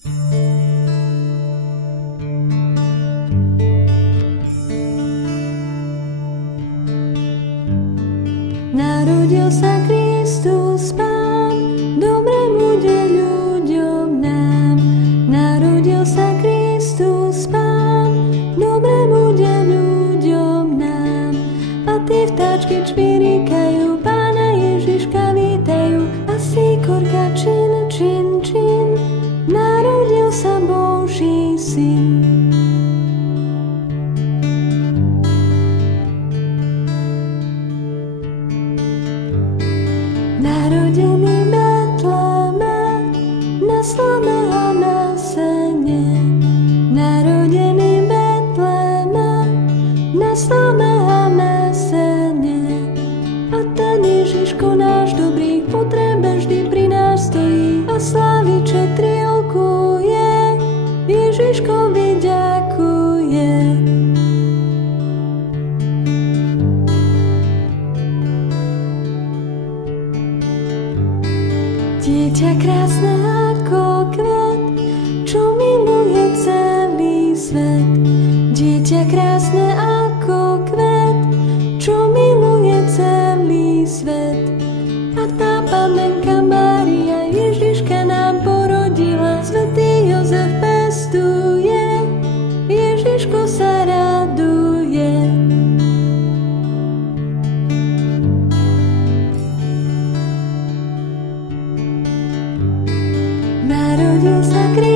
Narodil sa Kristus Pán, dobre bude ľuďom nám. Narodil sa Kristus Pán, dobre bude ľuďom nám. A tie vtáčky čvirikajú, Pána Ježiška vítajú, a síkorka čin, čin, čin, narodil sa Boží syn. Narodený Betleme, na slame a na sene. Narodený Betleme, na slame a na sene. A ten Ježiško náš dobrý, v potrebe vždy pri nás stojí a sláviček trielkuje, Ježiškovi ďakuje. Dieťa krásne ako kvet, čo miluje celý svet. Dieťa krásne ako kvet, čo miluje celý svet. A tá Panenka Mária Ježiška nám porodila, svätý Jozef pestuje, Ježiško sa raduje. Narodil sa Kristus